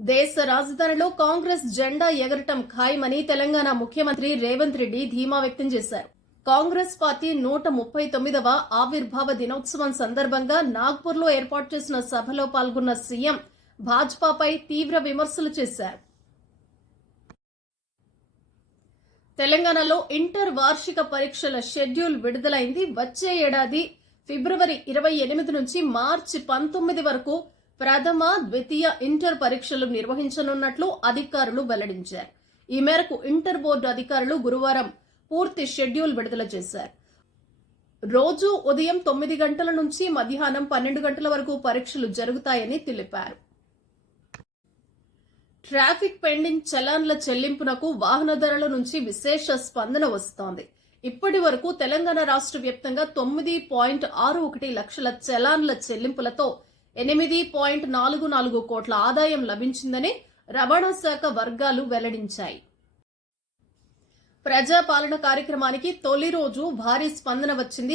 దేశ రాజధానిలో కాంగ్రెస్ జెండా ఎగరటం ఖాయమని తెలంగాణ ముఖ్యమంత్రి రేవంత్ రెడ్డి ధీమా వ్యక్తం చేశారు. కాంగ్రెస్ పార్టీ 139వ ఆవిర్భావ దినోత్సవం సందర్భంగా నాగ్పూర్లో ఏర్పాటు చేసిన సభలో పాల్గొన్న సీఎం భాజపాపై తీవ్ర విమర్శలు చేశారు. తెలంగాణలో ఇంటర్ వార్షిక పరీక్షల షెడ్యూల్ విడుదలైంది. వచ్చే ఏడాది ఫిబ్రవరి 28 నుంచి మార్చి 19 వరకు ప్రథమ, ద్వితీయ ఇంటర్ పరీక్షలు నిర్వహించనున్నట్లు అధికారులు వెల్లడించారు. ఈ మేరకు ఇంటర్ బోర్డు అధికారులు గురువారం పూర్తి షెడ్యూల్ విడుదల చేశారు. రోజు ఉదయం 9 గంటల నుంచి మధ్యాహ్నం 12 గంటల వరకు పరీక్షలు జరుగుతాయని తెలిపారు. ట్రాఫిక్ పెండింగ్ చలాన్ల చెల్లింపునకు వాహనదారుల నుంచి విశేష స్పందన వస్తోంది. ఇప్పటి వరకు తెలంగాణ రాష్ట్ర వ్యాప్తంగా 9.61 లక్షల చలాన్ల చెల్లింపులతో 8.44 కోట్ల ఆదాయం లభించిందని రవాణా శాఖ వర్గాలు వెల్లడించాయి. ప్రజాపాలన కార్యక్రమానికి తొలి రోజు భారీ స్పందన వచ్చింది.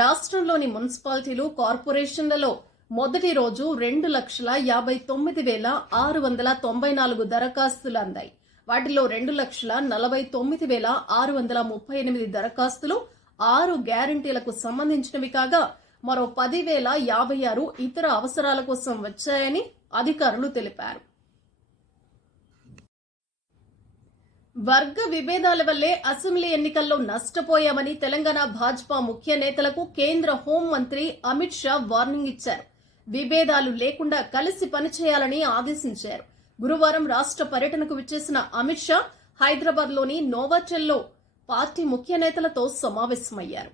రాష్ట్రంలోని మున్సిపాలిటీలు, కార్పొరేషన్లలో మొదటి రోజు 2,59,694 దరఖాస్తులు అందాయి. వాటిలో 2,49,638 దరఖాస్తులు 6 గ్యారంటీలకు సంబంధించినవి కాగా మరో 10,056 ఇతర అవసరాల కోసం వచ్చాయని అధికారులు తెలిపారు. వర్గ విభేదాల వల్లే అసెంబ్లీ ఎన్నికల్లో నష్టపోయామని తెలంగాణ భాజపా ముఖ్య నేతలకు కేంద్ర హోంమంత్రి అమిత్ షా వార్నింగ్ ఇచ్చారు. విభేదాలు లేకుండా కలిసి పనిచేయాలని ఆదేశించారు. గురువారం రాష్ట్ర పర్యటనకు విచ్చేసిన అమిత్ షా హైదరాబాద్లోని నోవాటెల్లో పార్టీ ముఖ్య నేతలతో సమావేశమయ్యారు.